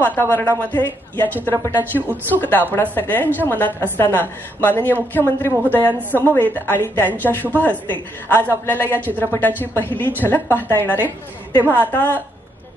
वातावरणामध्ये या चित्रपटाची उत्सुकता आपणा सगळ्यांच्या मनात असताना माननीय मुख्यमंत्री महोदयांसमवेत आणि त्यांच्या शुभ हस्ते आज आपल्याला या चित्रपटाची पहिली झलक पाहता येणार आहे। तेव्हा आता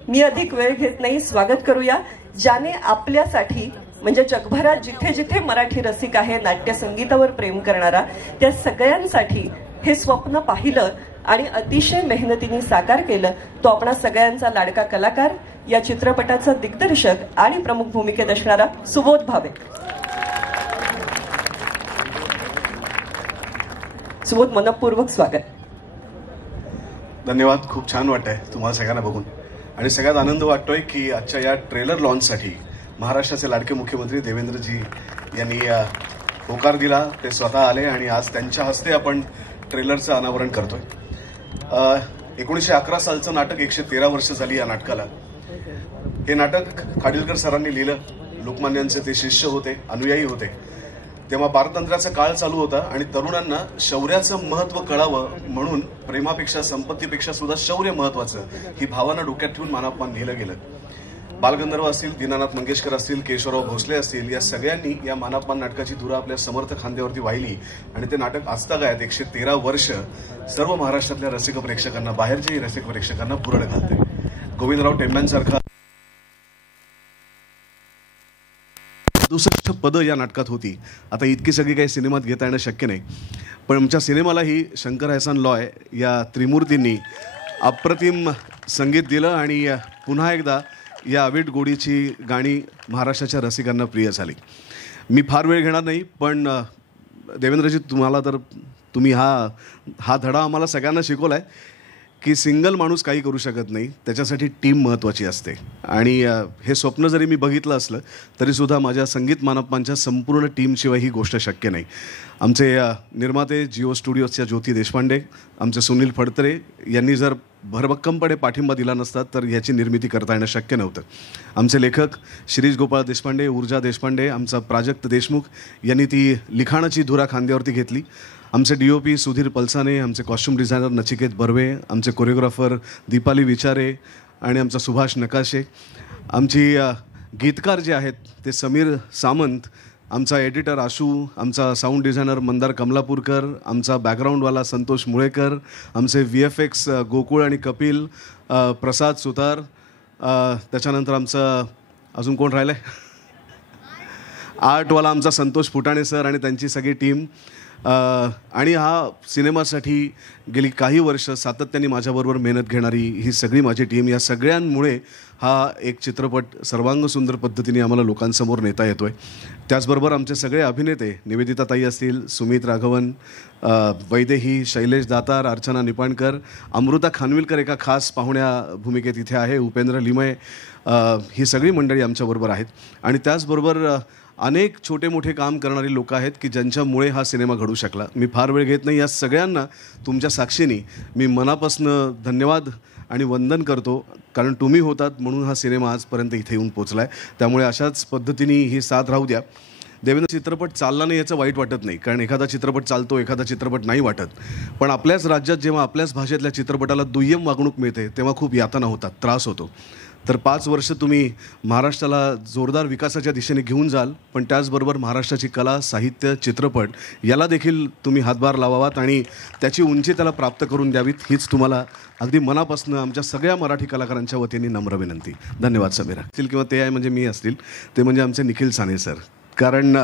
मी अधिक वेळ घेत नाही, स्वागत करूया ज्याने आपल्यासाठी म्हणजे जगभरात जिथे जिथे मराठी रसिक आहे नाट्य संगीतावर प्रेम करणारा त्या सगळ्यांसाठी हे स्वप्न पाहिलं आणि अतिशय मेहनतीने साकार केलं तो आपणा सगळ्यांचा लाडका कलाकार या चित्रपटाचा दिग्दर्शक आणि प्रमुख भूमिकेत असणारा सुबोध भावे। सुबोध, मनपूर्वक स्वागत। धन्यवाद। खूप छान वाटतंय तुम्हाला सगळ्यांना बघून आणि सगळ्यात आनंद वाटतोय की आजच्या या ट्रेलर लॉन्चसाठी महाराष्ट्राचे लाडके मुख्यमंत्री देवेंद्रजी यांनी होकार दिला, ते स्वतः आले आणि आज त्यांच्या हस्ते आपण ट्रेलरचं अनावरण करतोय। 1911 सालचं नाटक 113 वर्ष झाली या नाटकाला। हे नाटक खाडिलकर सरांनी लिहिलं, लोकमान्यांचे ते शिष्य होते, अनुयायी होते। तेव्हा पारतंत्र्याचा काळ चालू होता आणि तरुणांना शौर्याचं महत्त्व कळावं म्हणून प्रेमापेक्षा संपत्तीपेक्षा सुद्धा शौर्य महत्त्वाचं ही भावना डोक्यात ठेवून मानापमान लिहिलं गेलं। बालगंधर्व असतील, दीनानाथ मंगेशकर असतील, केशवराव भोसले असतील, या सगळ्यांनी या मानापमान नाटकाची धुरा आपल्या समर्थ खांद्यावरती वाहिली आणि ते नाटक आजतागायत 113 वर्ष सर्व महाराष्ट्रातल्या रसिक प्रेक्षकांना, बाहेरच्याही रसिक प्रेक्षकांना पुरळ घालते। गोविंदराव टेंब्यांसारखा 67 पदं या नाटकात होती। आता इतकी सगळी काही सिनेमात घेता येणं शक्य नाही, पण आमच्या सिनेमालाही शंकर एहसान लॉय या त्रिमूर्तींनी अप्रतिम संगीत दिलं आणि पुन्हा एकदा या अवीट गोडीची गाणी महाराष्ट्राच्या रसिकांना प्रिय झाली। मी फार वेळ घेणार नाही, पण देवेंद्रजी तुम्हाला तर तुम्ही हा धडा आम्हाला सगळ्यांना शिकवला आहे की सिंगल माणूस काही करू शकत नाही, त्याच्यासाठी टीम महत्त्वाची असते आणि हे स्वप्न जरी मी बघितलं असलं तरीसुद्धा माझ्या संगीत मानपमानच्या संपूर्ण टीमशिवाय ही गोष्ट शक्य नाही। आमचे निर्माते जिओ स्टुडिओजच्या ज्योती देशपांडे, आमचे सुनील फडतरे यांनी जर भरभक्कमपणे पाठिंबा दिला नसता तर ह्याची निर्मिती करता येणं शक्य नव्हतं। आमचे लेखक शिरीष गोपाळ देशपांडे, ऊर्जा देशपांडे, आमचा प्राजक्त देशमुख यांनी ती लिखाणाची धुरा खांद्यावरती घेतली। आमचे DOP सुधीर पलसाने, आमचे कॉस्ट्यूम डिझायनर नचिकेत बर्वे, आमचे कोरिओग्राफर दीपाली विचारे आणि आमचा सुभाष नकाशे, आमची गीतकार जे आहेत ते समीर सामंत, आमचा एडिटर आशू, आमचा साऊंड डिझायनर मंदार कमलापूरकर, आमचा बॅकग्राऊंडवाला संतोष मुळेकर, आमचे VFX गोकुळ आणि कपिल, प्रसाद सुतार, त्याच्यानंतर आमचं अजून कोण राहिलं आहे आर्टवाला आमचा संतोष फुटाणे सर आणि त्यांची सगळी टीम। आणि हा सिनेमासाठी गेली काही वर्ष सातत्याने माझ्याबरोबर मेहनत घेणारी ही सगळी माझी टीम, या सगळ्यांमुळे हा एक चित्रपट सर्वांग सुंदर पद्धतीने आम्हाला लोकांसमोर नेता येतोय। त्याचबरोबर आमचे सगळे अभिनेते निवेदिता ताई असतील, सुमित राघवन, वैदेही, शैलेश दातार, अर्चना निपाणकर, अमृता खानविलकर एका खास पाहुण्या भूमिकेत इथे आहे, उपेंद्र लिमये, ही सगळी मंडळी आमच्याबरोबर आहेत आणि त्याचबरोबर अनेक छोटे मोठे काम करणारी लोक आहेत की ज्यांच्यामुळे हा सिनेमा घडू शकला। मी फार वेळ घेत नाही, या सगळ्यांना तुमच्या साक्षीने मी मनापासून धन्यवाद आणि वंदन करतो, कारण तुम्ही होतात म्हणून हा सिनेमा आजपर्यंत इथे येऊन पोचला आहे। त्यामुळे अशाच पद्धतीने ही साथ राहू द्या। देवेंद्र चित्रपट चालला नाही याचं वाईट वाटत नाही, कारण एखादा चित्रपट चालतो, एखादा चित्रपट नाही वाटत, पण आपल्याच राज्यात जेव्हा आपल्याच भाषेतल्या चित्रपटाला दुय्यम वागणूक मिळते तेव्हा खूप यातना होतात, त्रास होतो। तर 5 वर्ष तुम्ही महाराष्ट्राला जोरदार विकासाच्या दिशेने घेऊन जाल, पण त्याचबरोबर महाराष्ट्राची कला, साहित्य, चित्रपट याला देखील तुम्ही हातभार लावावात आणि त्याची उंची त्याला प्राप्त करून द्यावीत, हीच तुम्हाला अगदी मनापासून आमच्या सगळ्या मराठी कलाकारांच्या वतीने नम्र विनंती। धन्यवाद। समीरा असतील किंवा ते आहे म्हणजे मी असतील, ते म्हणजे आमचे निखिल साने सर, कारण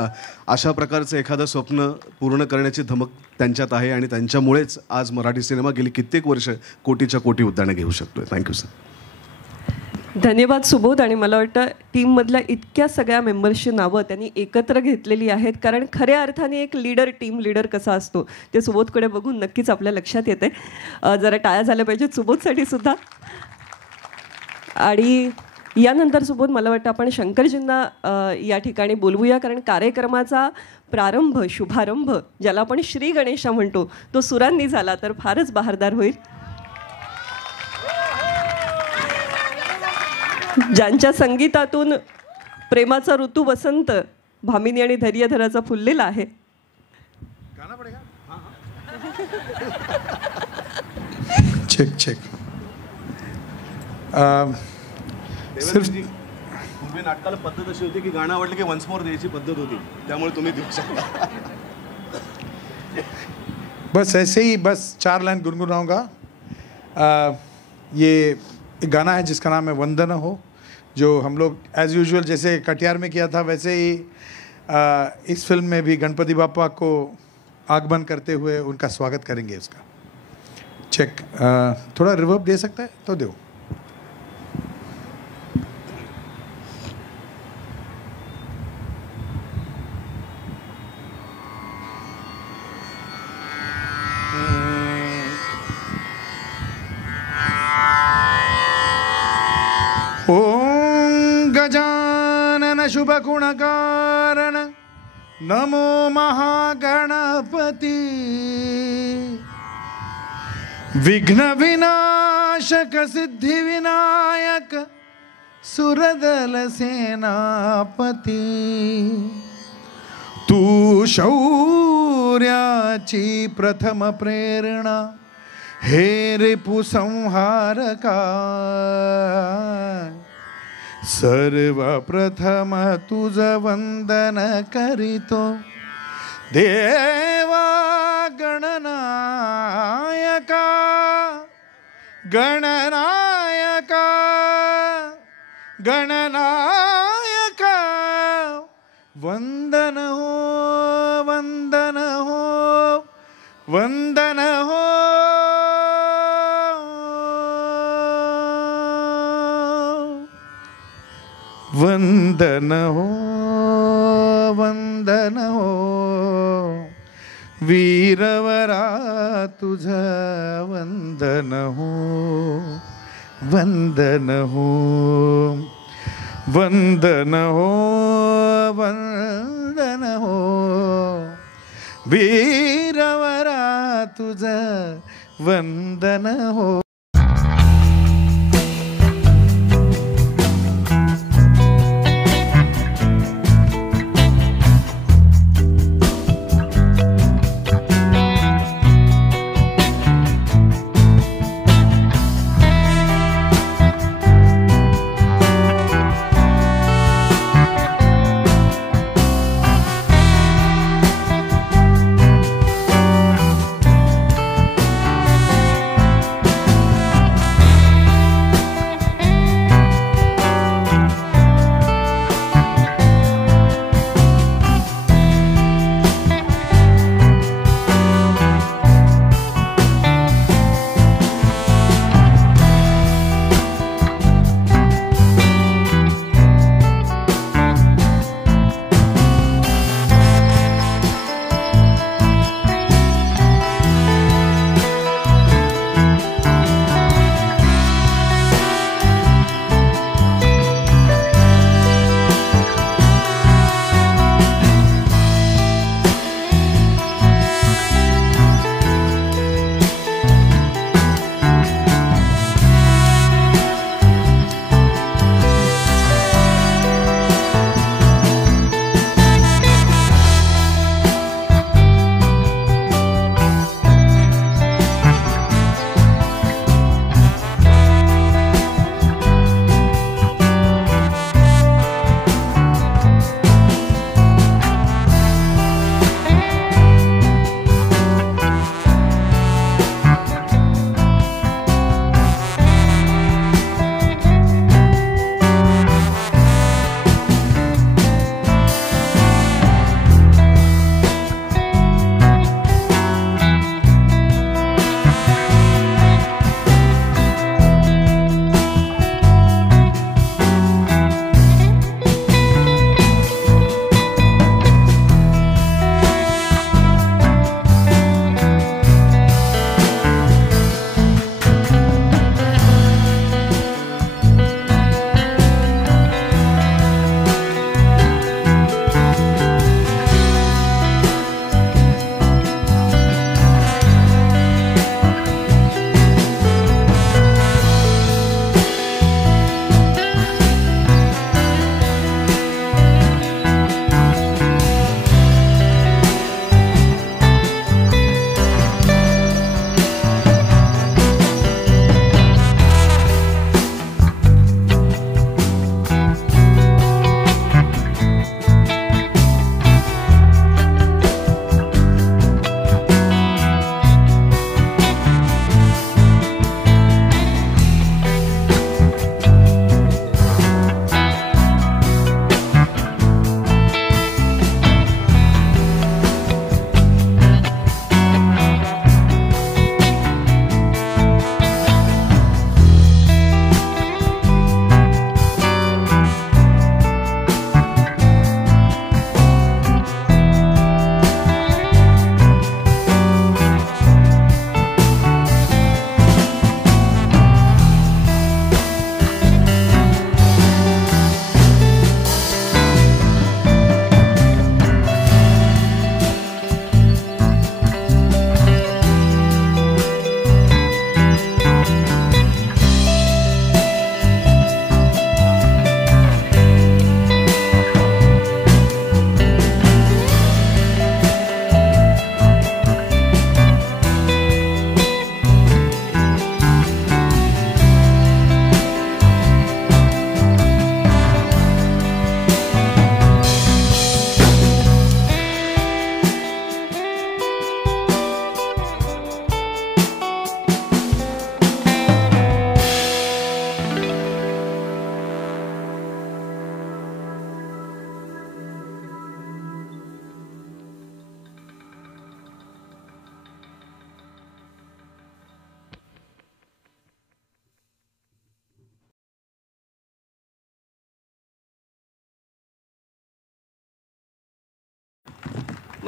अशा प्रकारचं एखादं स्वप्न पूर्ण करण्याची धमक त्यांच्यात आहे आणि त्यांच्यामुळेच आज मराठी सिनेमा गेली कित्येक वर्ष कोटीच्या कोटी उद्यानं घेऊ शकतोय। Thank you sir. धन्यवाद सुबोध। आणि मला वाटतं टीममधल्या इतक्या सगळ्या मेंबर्सची नावं त्यांनी एकत्र घेतलेली आहेत, कारण खऱ्या अर्थाने एक टीम लीडर कसा असतो ते सुबोधकडे बघून नक्कीच आपल्या लक्षात येते। जरा टाळ्या झाल्या पाहिजेत सुबोधसाठी सुद्धा। आणि यानंतर सुबोध मला वाटतं आपण शंकरजींना या ठिकाणी बोलवूया, कारण कार्यक्रमाचा प्रारंभ, शुभारंभ ज्याला आपण श्री गणेशा म्हणतो तो सुरांनी झाला तर फारच बहारदार होईल। ज्यांच्या संगीतातून प्रेमाचा ऋतू वसंत भामिनी आणि धैर्यधराचा फुललेला आहे, चेक चेक सिर्फ पूर्वी नाटकाला पद्धत अशी होती की गाणं आवडलं की वन्स मोर द्यायची पद्धत होती, त्यामुळे तुम्ही देऊ शकता. बस ऐसे ही बस 4 लाइन गुनगुनाऊंगा. ये एक गाना है जिसका नाम है वंदन हो, जो हम लोग एज यूजुअल जैसे कटियार में किया था वैसे ही इस फिल्म में भी गणपति बापा को आगमन करते हुए उनका स्वागत करेंगे. उसका चेक थोड़ा रिवर्ब दे सकता है तो दो. ओम गजानन शुभ गुणकारण नमो महागणपति विघ्न विनाशक सिद्धि विनायक सुरदल सेनापति तू शौर्याची प्रथम प्रेरणा हे रिपु संहारका सर्वप्रथम तुझ वंदन करीतो देवा गणनायका गणनायका गणनायका वंदन हो वंदन हो वंदन हो वंदन हो वंदन हो वीरवरा तुझ वंदन हो वंदन हो वंदन हो वंदन हो वीरवरा तुझ वंदन हो.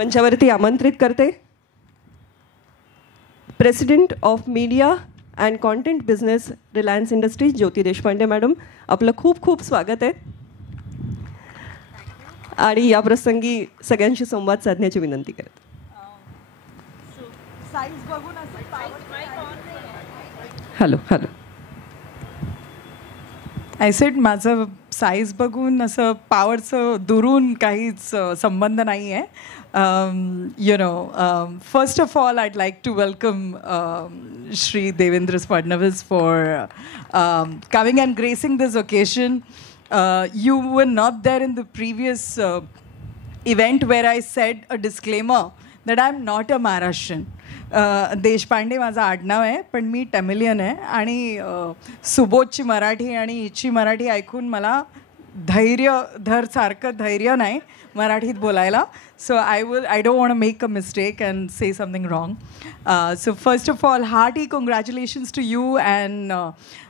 मंचावरती आमंत्रित करते president of media and content business Reliance industries Jyoti Deshpande madam. आपलं खूप खूप स्वागत आहे आणि या प्रसंगी सगळ्यांशी संवाद साधण्याची विनंती करते. Hello hello. आय सेड माझं साईज बघून असं पॉवरचं दुरून काहीच संबंध नाही आहे. You know, first of all I'd like to welcome Shri Devendra Fadnavis for coming and gracing this occasion. You were not there in the previous event where I said a disclaimer that I'm not a Maharashtrian. Deshpande माझं आडनाव आहे पण मी टॅमिलियन आहे आणि सुबोधची मराठी आणि हिची मराठी ऐकून मला सारखं धैर्य नाही मराठीत बोलायला. So I don't want to make a mistake and say something wrong. So first of all, hearty congratulations to you, and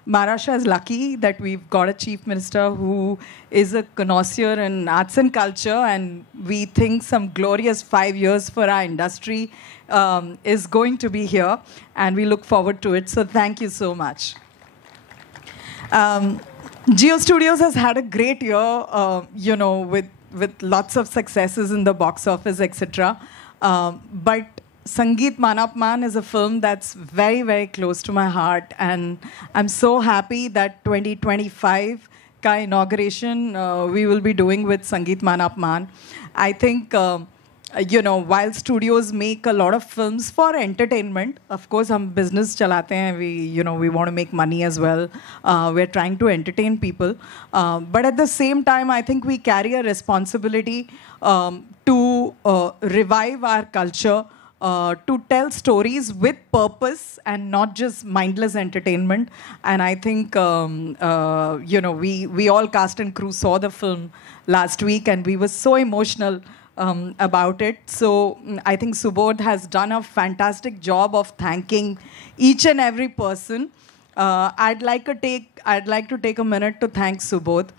Maharashtra is lucky that we've got a chief minister who is a connoisseur in arts and culture, and we think some glorious 5 years for our industry is going to be here, and we look forward to it. So thank you so much. Jio Studios has had a great year, you know, with lots of successes in the box office, etc. But Sangeet Maan Apmaan is a film that's very, very close to my heart, and I'm so happy that 2025 ka inauguration we will be doing with Sangeet Maan Apmaan. I think you know, while studios make a lot of films for entertainment, of course hum business chalate hain, we want to make money as well. We're trying to entertain people, but at the same time I think we carry a responsibility to revive our culture, to tell stories with purpose and not just mindless entertainment. And I think you know, we all cast and crew saw the film last week and we were so emotional about it. So I think Subodh has done a fantastic job of thanking each and every person. I'd like to take a minute to thank Subodh.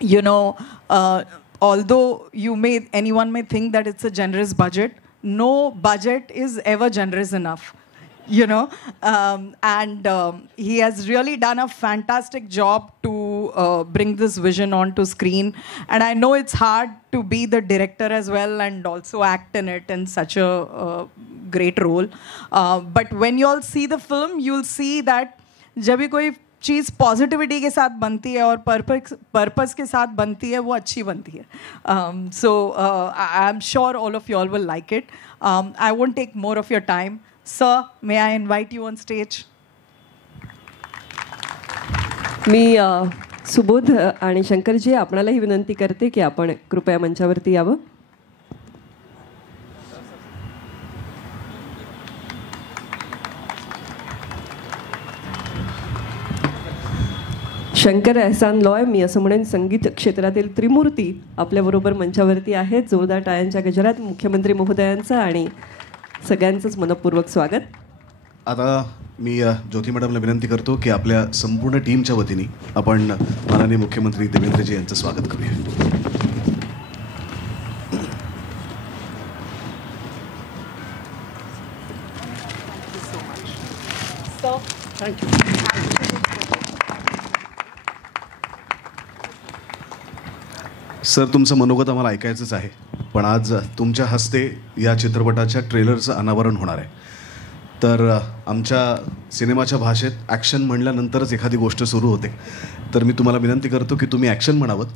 You know, although anyone may think that it's a generous budget, no budget is ever generous enough. You know, and he has really done a fantastic job to bring this vision onto screen. And I know it's hard to be the director as well and also act in it in such a great role. But when you all see the film, you'll see that जब भी कोई चीज़ positivity के साथ बनती है और purpose के साथ बनती है वो अच्छी बनती है. So I am sure all of you all will like it. I won't take more of your time. Sir, may I invite you on stage? मी सुबोध आणि शंकरजी आपणालाही विनंती करते की आपण कृपया मंचावरती यावं. शंकर एहसान लॉय, मी असं म्हणेन संगीत क्षेत्रातील त्रिमूर्ती आपल्याबरोबर मंचावरती आहेत. जोरदार टाळ्यांच्या गजरात मुख्यमंत्री महोदयांचं आणि सगळ्यांचंच मनपूर्वक स्वागत. आता मी ज्योती मॅडमला विनंती करतो की आपल्या संपूर्ण टीमच्या वतीने आपण माननीय मुख्यमंत्री देवेंद्रजी यांचं स्वागत करूया. सर, तुमचं मनोगत आम्हाला ऐकायचंच आहे, पण आज तुमच्या हस्ते या चित्रपटाच्या ट्रेलरचं अनावरण होणार आहे. तर आमच्या सिनेमाच्या भाषेत ॲक्शन म्हणल्यानंतरच एखादी गोष्ट सुरू होते, तर मी तुम्हाला विनंती करतो की तुम्ही ॲक्शन म्हणावं,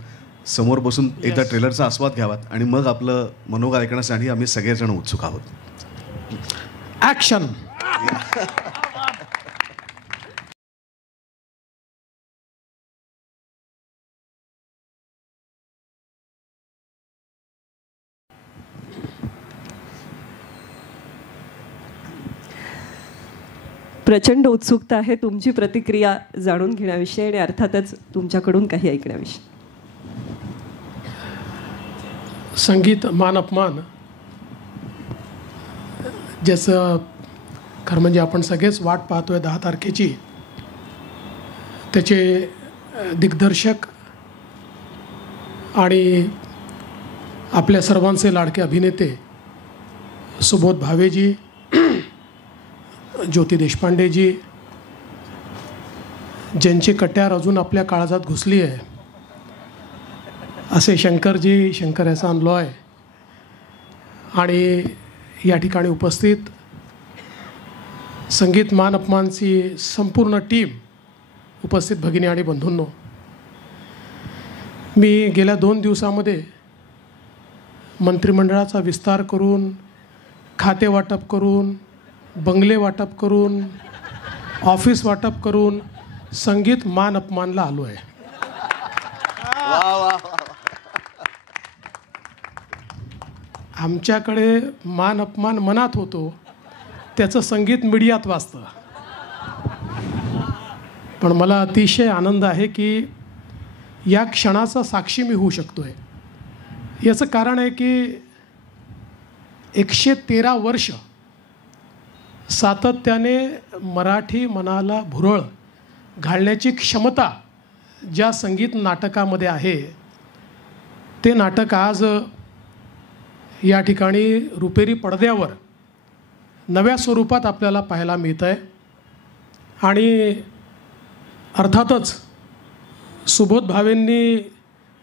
समोर बसून एकदा ट्रेलरचा आस्वाद घ्यावात आणि मग आपलं मनोगत ऐकण्यासाठी आम्ही सगळेजण उत्सुक आहोत. ॲक्शन. प्रचंड उत्सुकता आहे तुमची प्रतिक्रिया जाणून घेण्याविषयी आणि अर्थातच तुमच्याकडून काही ऐकण्याविषयी. संगीत मान अपमान, ज्याचं खरं म्हणजे आपण सगळेच वाट पाहतोय 10 तारखेची. त्याचे दिग्दर्शक आणि आपल्या सर्वांचे लाडके अभिनेते सुबोध भावेजी, ज्योती देशपांडेजी, ज्यांची कट्यार अजून आपल्या काळजात घुसली आहे असे शंकरजी, शंकर एहसान लॉय आणि या ठिकाणी उपस्थित संगीत मान अपमानची संपूर्ण टीम, उपस्थित भगिनी आणि बंधूंनो, मी गेल्या 2 दिवसामध्ये मंत्रिमंडळाचा विस्तार करून, खाते वाटप करून, बंगले वाटप करून, ऑफिस वाटप करून संगीत मान अपमानला आलो आहे. आमच्याकडे मान अपमान मनात होतो, त्याचं संगीत मीडियात वाजतं. पण मला अतिशय आनंद आहे की या क्षणाचा साक्षी मी होऊ शकतो आहे. याचं कारण आहे की 113 वर्ष सातत्याने मराठी मनाला भुरळ घालण्याची क्षमता ज्या संगीत नाटकामध्ये आहे, ते नाटक आज या ठिकाणी रुपेरी पडद्यावर नव्या स्वरूपात आपल्याला पाहायला मिळतं आहे. आणि अर्थातच सुबोध भावेंनी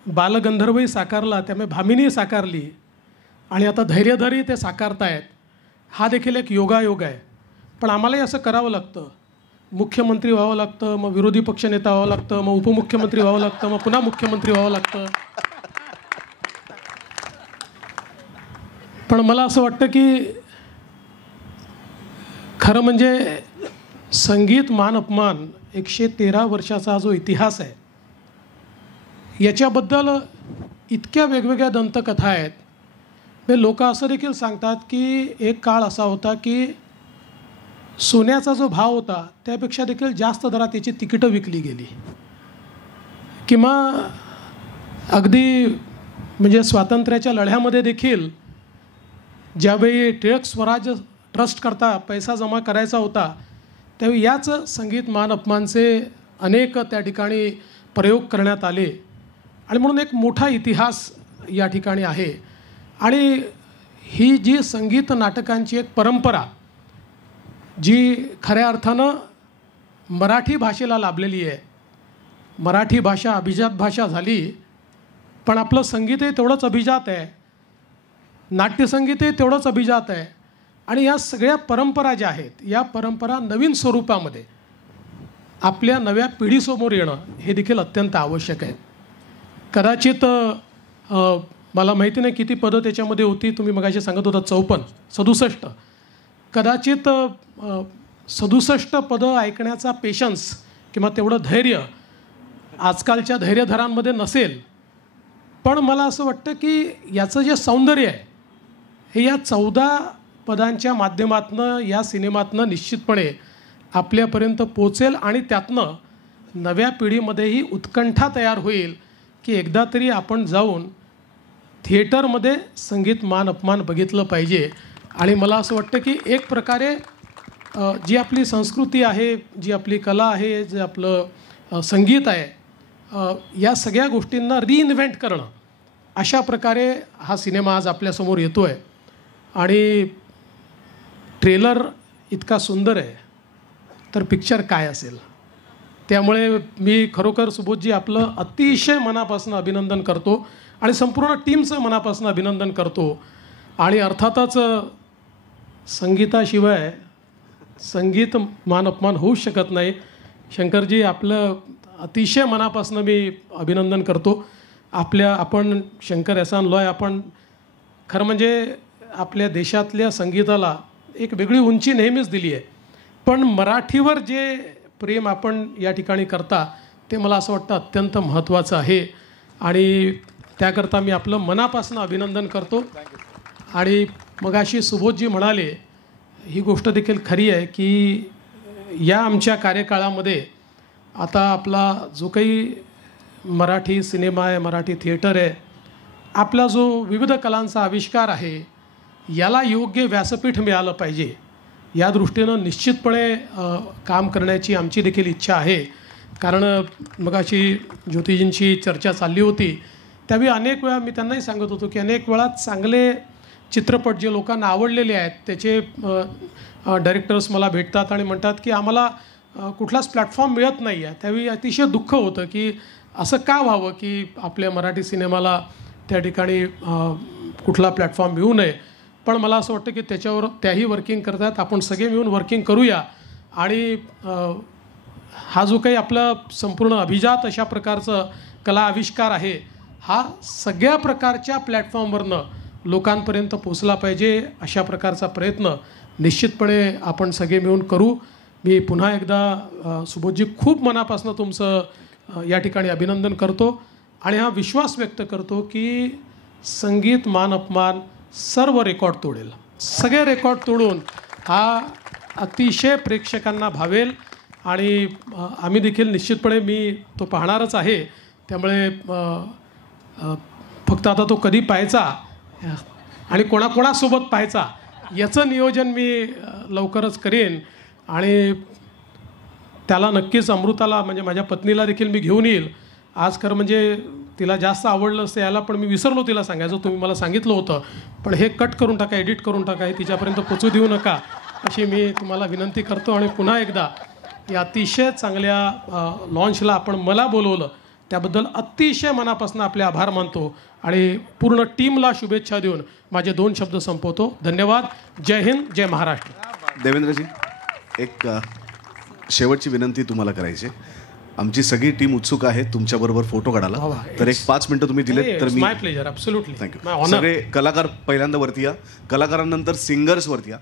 बालगंधर्वही साकारला, त्यामुळे भामिनी साकारली आणि आता धैर्यधरी ते साकारतायत. हा देखील एक योगायोग आहे. पण आम्हालाही असं करावं लागतं. मुख्यमंत्री व्हावं लागतं, मग विरोधी पक्षनेता व्हावं लागतं, मग उपमुख्यमंत्री व्हावं लागतं, मग पुन्हा मुख्यमंत्री व्हावं लागतं. पण मला असं वाटतं की खरं म्हणजे संगीत मान अपमान 113 वर्षाचा जो इतिहास आहे, याच्याबद्दल इतक्या वेगवेगळ्या दंतकथा आहेत. हे लोक असं देखील सांगतात की एक काळ असा होता की सोन्याचा जो भाव होता त्यापेक्षा देखील जास्त दरात त्याची तिकीटं विकली गेली. किंवा अगदी म्हणजे स्वातंत्र्याच्या लढ्यामध्ये देखील ज्यावेळी टिळक स्वराज ट्रस्टकरता पैसा जमा करायचा होता, त्यावेळी याच संगीत मान अपमानचे अनेक त्या ठिकाणी प्रयोग करण्यात आले. आणि म्हणून एक मोठा इतिहास या ठिकाणी आहे. आणि ही जी संगीत नाटकांची एक परंपरा जी खऱ्या अर्थानं मराठी भाषेला लाभलेली आहे. मराठी भाषा अभिजात भाषा झाली, पण आपलं संगीतही तेवढंच अभिजात आहे, नाट्यसंगीतही तेवढंच अभिजात आहे. आणि या सगळ्या परंपरा ज्या आहेत, या परंपरा नवीन स्वरूपामध्ये आपल्या नव्या पिढीसमोर येणं हे देखील अत्यंत आवश्यक आहे. कदाचित मला माहिती नाही किती पदं त्याच्यामध्ये होती, तुम्ही मगाशी सांगत होता 67. कदाचित 67 पदं ऐकण्याचा पेशन्स किंवा तेवढं धैर्य आजकालच्या धैर्यधरांमध्ये नसेल. पण मला असं वाटतं की याचं जे सौंदर्य आहे हे या 14 पदांच्या माध्यमातनं, या सिनेमातनं निश्चितपणे आपल्यापर्यंत पोचेल. आणि त्यातनं नव्या पिढीमध्येही उत्कंठा तयार होईल की एकदा तरी आपण जाऊन थिएटरमध्ये संगीत मान अपमान बघितलं पाहिजे. आणि मला असं वाटतं की एक प्रकारे जी आपली संस्कृती आहे, जी आपली कला आहे, जे आपलं संगीत आहे, या सगळ्या गोष्टींना रिइन्व्हेंट करणं, अशा प्रकारे हा सिनेमा आज आपल्यासमोर येतो आहे. आणि ट्रेलर इतका सुंदर आहे तर पिक्चर काय असेल. त्यामुळे मी खरोखर सुबोधजी आपलं अतिशय मनापासून अभिनंदन करतो आणि संपूर्ण टीमचं मनापासून अभिनंदन करतो. आणि अर्थातच संगीताशिवाय संगीत मान अपमान होऊ शकत नाही. शंकरजी आपलं अतिशय मनापासून मी अभिनंदन करतो. आपण शंकर एहसान लॉय, आपण खरं म्हणजे आपल्या देशातल्या संगीताला एक वेगळी उंची नेहमीच दिली आहे. पण मराठीवर जे प्रेम आपण या ठिकाणी करता ते मला असं वाटतं अत्यंत महत्त्वाचं आहे. आणि त्याकरता मी आपलं मनापासून अभिनंदन करतो. आणि मगाशी सुबोधजी म्हणाले, ही गोष्ट देखील खरी आहे की या आमच्या कार्यकाळामध्ये आता आपला जो काही मराठी सिनेमा आहे, मराठी थिएटर आहे, आपला जो विविध कलांचा आविष्कार आहे, याला योग्य व्यासपीठ मिळालं पाहिजे. या दृष्टीनं निश्चितपणे काम करण्याची आमची देखील इच्छा आहे. कारण मगाशी ज्योतिजींची चर्चा चालली होती, त्यावेळी अनेक वेळा मी त्यांनाही सांगत होतो की अनेक वेळा चांगले चित्रपट जे लोकांना आवडलेले आहेत त्याचे डायरेक्टर्स मला भेटतात आणि म्हणतात की आम्हाला कुठलाच प्लॅटफॉर्म मिळत नाही आहे. त्यावेळी अतिशय दुःख होतं की असं का व्हावं की आपल्या मराठी सिनेमाला त्या ठिकाणी कुठला प्लॅटफॉर्म मिळू नये. पण मला असं वाटतं की त्याच्यावर त्याही वर्किंग करतात. आपण सगळे मिळून वर्किंग करूया आणि हा जो काही आपला संपूर्ण अभिजात अशा प्रकारचं कला आविष्कार आहे हा सगळ्या प्रकारच्या प्लॅटफॉर्मवरनं लोकांपर्यंत पोचला पाहिजे अशा प्रकारचा प्रयत्न निश्चितपणे आपण सगळे मिळून करू. मी पुन्हा एकदा सुबोधजी खूप मनापासून तुमचं या ठिकाणी अभिनंदन करतो आणि हा विश्वास व्यक्त करतो की संगीत मान अपमान सर्व रेकॉर्ड तोडेल. सगळे रेकॉर्ड तोडून हा अतिशय प्रेक्षकांना भावेल आणि आम्ही देखील निश्चितपणे मी तो पाहणारच आहे. त्यामुळे फक्त आता तो कधी पाहायचा आणि कोणाकोणासोबत पाहायचा याचं नियोजन मी लवकरच करेन आणि त्याला नक्कीच अमृताला म्हणजे माझ्या पत्नीला देखील मी घेऊन येईल. आज खरं म्हणजे तिला जास्त आवडलं असतं याला पण मी विसरलो तिला सांगायचं. तुम्ही मला सांगितलं होतं पण हे कट करून टाका एडिट करून टाका हे तिच्यापर्यंत पोचू देऊ नका अशी मी तुम्हाला विनंती करतो. आणि पुन्हा एकदा या अतिशय चांगल्या लॉन्चला आपण मला बोलवलं त्याबद्दल अतिशय मनापासून आपले आभार मानतो आणि पूर्ण टीमला शुभेच्छा देऊन माझे 2 शब्द संपवतो. धन्यवाद. जय हिंद, जय महाराष्ट्र. देवेंद्रजी, एक शेवटची विनंती तुम्हाला करायची. आमची सगळी टीम उत्सुक आहे तुमच्याबरोबर फोटो काढायला. तर एक 5 मिनिटं तुम्ही दिलेत तर मी माय प्लेजर. ॲब्सोल्युटली. थँक्यू. सगळे कलाकार पहिल्यांदा वरती या, कलाकारांनंतर सिंगर्स वरती या.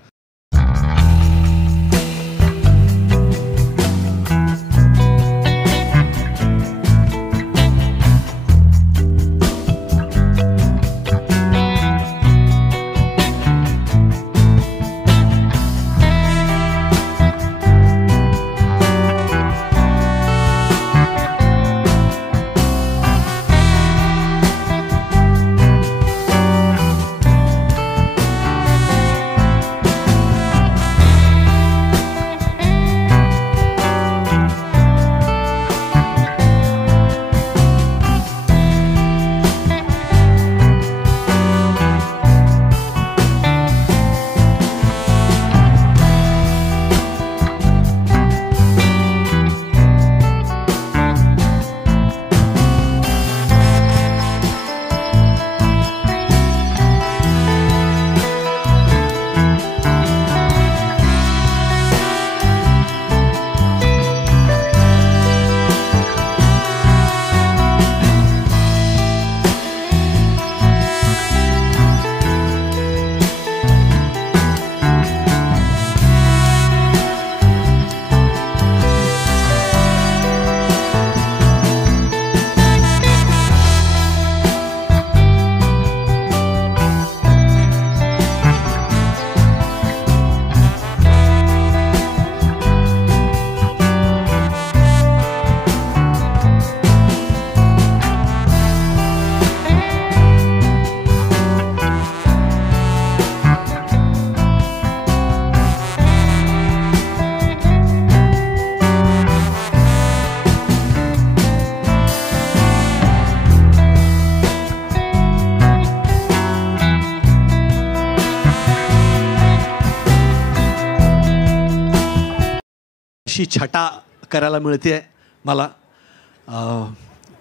छटा करायला मिळते मला.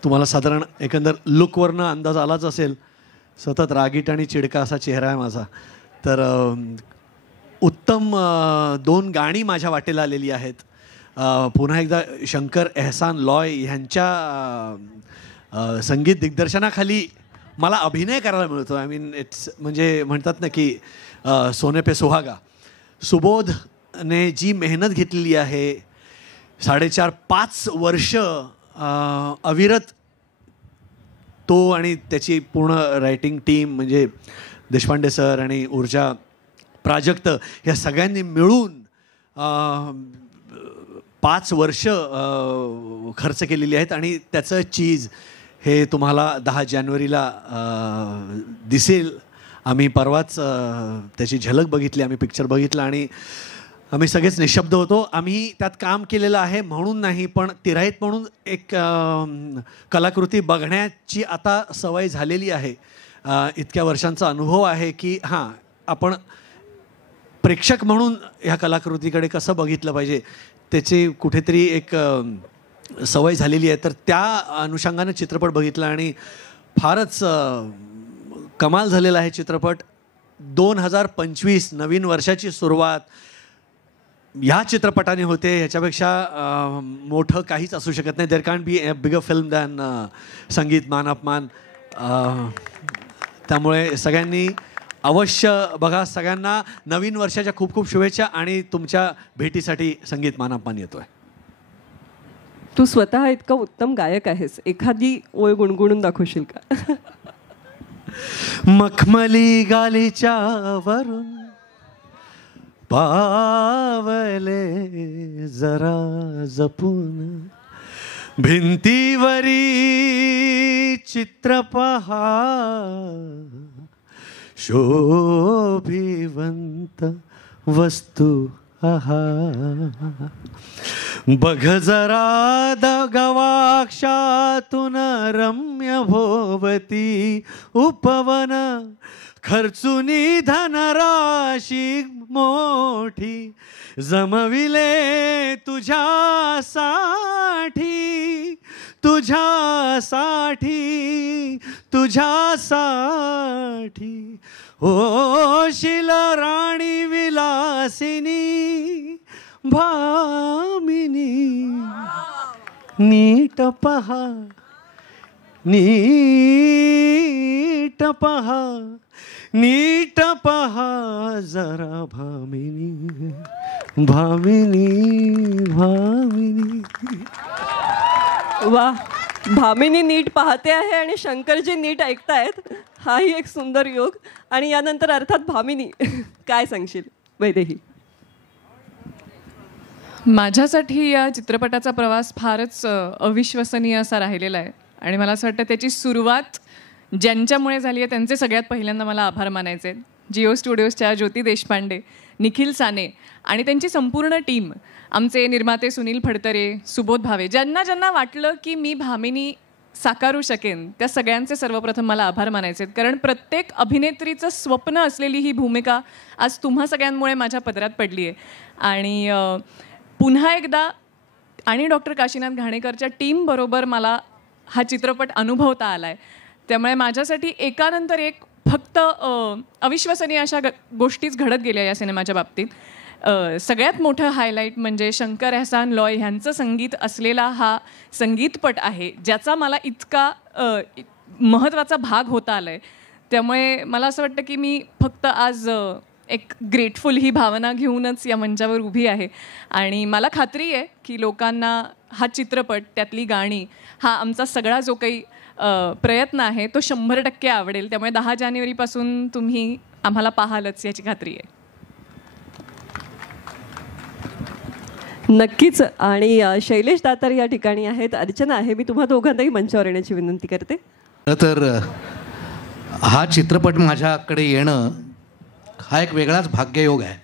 तुम्हाला साधारण एकंदर लुकवरनं अंदाज आलाच असेल. सतत रागीट आणि चिडका असा चेहरा आहे माझा. तर उत्तम 2 गाणी माझ्या वाटेला आलेली आहेत. पुन्हा एकदा शंकर एहसान लॉय ह्यांच्या संगीत दिग्दर्शनाखाली मला अभिनय करायला मिळतो. आय मीन इट्स म्हणजे म्हणतात ना की सोने पे सुहागा. सुबोधने जी मेहनत घेतलेली आहे 4.5-5 वर्ष अविरत तो आणि त्याची पूर्ण रायटिंग टीम म्हणजे देशपांडे सर आणि ऊर्जा प्राजक्त ह्या सगळ्यांनी मिळून 5 वर्ष खर्च केलेली आहेत आणि त्याचं चीज हे तुम्हाला 10 जानेवारीला दिसेल. आम्ही परवाच त्याची झलक बघितली. आम्ही पिक्चर बघितला आणि आम्ही सगळेच निशब्द होतो. आम्ही त्यात काम केलेलं आहे म्हणून नाही पण तिराईत म्हणून एक कलाकृती बघण्याची आता सवय झालेली आहे इतक्या वर्षांचा अनुभव आहे की हां, आपण प्रेक्षक म्हणून ह्या कलाकृतीकडे कसं बघितलं पाहिजे त्याची कुठेतरी एक सवय झालेली आहे. तर त्या अनुषंगाने चित्रपट बघितला आणि फारच कमाल झालेला आहे चित्रपट. 2025 नवीन वर्षाची सुरुवात ह्या चित्रपटाने होते. ह्याच्यापेक्षा मोठं काहीच असू शकत नाही. देर can't be a bigger film than संगीत मान अपमान. त्यामुळे सगळ्यांनी अवश्य बघा. सगळ्यांना नवीन वर्षाच्या खूप खूप शुभेच्छा आणि तुमच्या भेटीसाठी संगीत मान अपमान येतोय. तू स्वतः इतका उत्तम गायक आहेस, एखादी ओळ गुणगुणून दाखवशील का? मखमली गालीच्या वरून पावले जरा जपून, भिंतीवरी चित्र पहा, शोभिवंत वस्तू आहा, बघ जरा गवाक्षातून रम्य भोवती उपवन, खर्चुनी धनराशी मोठी, जमविले तुझ्यासाठी, तुझ्यासाठी, तुझ्यासाठी. होशील राणी विलासिनी भामिनी, नीट पहा, नीट पहा, नीट पहा जरा भामिनी, भामिनी, भामिनी. वा, भामिनी नीट पाहते आहे आणि शंकरजी नीट ऐकतायत. हाही एक सुंदर योग. आणि यानंतर अर्थात भामिनी, काय सांगशील वैदेही? माझ्यासाठी या चित्रपटाचा प्रवास फारच अविश्वसनीय असा राहिलेला आहे आणि मला असं वाटतं त्याची सुरुवात ज्यांच्यामुळे झाली आहे त्यांचे सगळ्यात पहिल्यांदा मला आभार मानायचे आहेत. जिओ स्टुडिओजच्या ज्योती देशपांडे, निखिल साने आणि त्यांची संपूर्ण टीम, आमचे निर्माते सुनील फडतरे, सुबोध भावे, ज्यांना ज्यांना वाटलं की मी भामिनी साकारू शकेन त्या सगळ्यांचे सर्वप्रथम मला आभार मानायचे आहेत. कारण प्रत्येक अभिनेत्रीचं स्वप्न असलेली ही भूमिका आज तुम्हा सगळ्यांमुळे माझ्या पदरात पडली आहे. आणि पुन्हा एकदा आणि डॉक्टर काशीनाथ घाणेकरच्या टीमबरोबर मला हा चित्रपट अनुभवता आला आहे. त्यामुळे माझ्यासाठी एकानंतर एक फक्त अविश्वसनीय अशा गोष्टीच घडत गेल्या या सिनेमाच्या बाबतीत. सगळ्यात मोठं हायलाईट म्हणजे शंकर एहसान लॉय ह्यांचं संगीत असलेला हा संगीतपट आहे, ज्याचा मला इतका महत्त्वाचा भाग होता आला आहे. त्यामुळे मला असं वाटतं की मी फक्त आज एक ग्रेटफुल ही भावना घेऊनच या मंचावर उभी आहे. आणि मला खात्री आहे की लोकांना हा चित्रपट, त्यातली गाणी, हा आमचा सगळा जो काही प्रयत्न आहे तो 100% आवडेल. त्यामुळे 10 जानेवारीपासून तुम्ही आम्हाला पाहालच याची खात्री आहे. नक्कीच. आणि शैलेश दातार या ठिकाणी आहेत, अर्चना आहे. मी तुम्हा दोघांनाही मंचावर येण्याची विनंती करते. तर हा चित्रपट माझ्याकडे येणं हा एक वेगळाच भाग्ययोग आहे.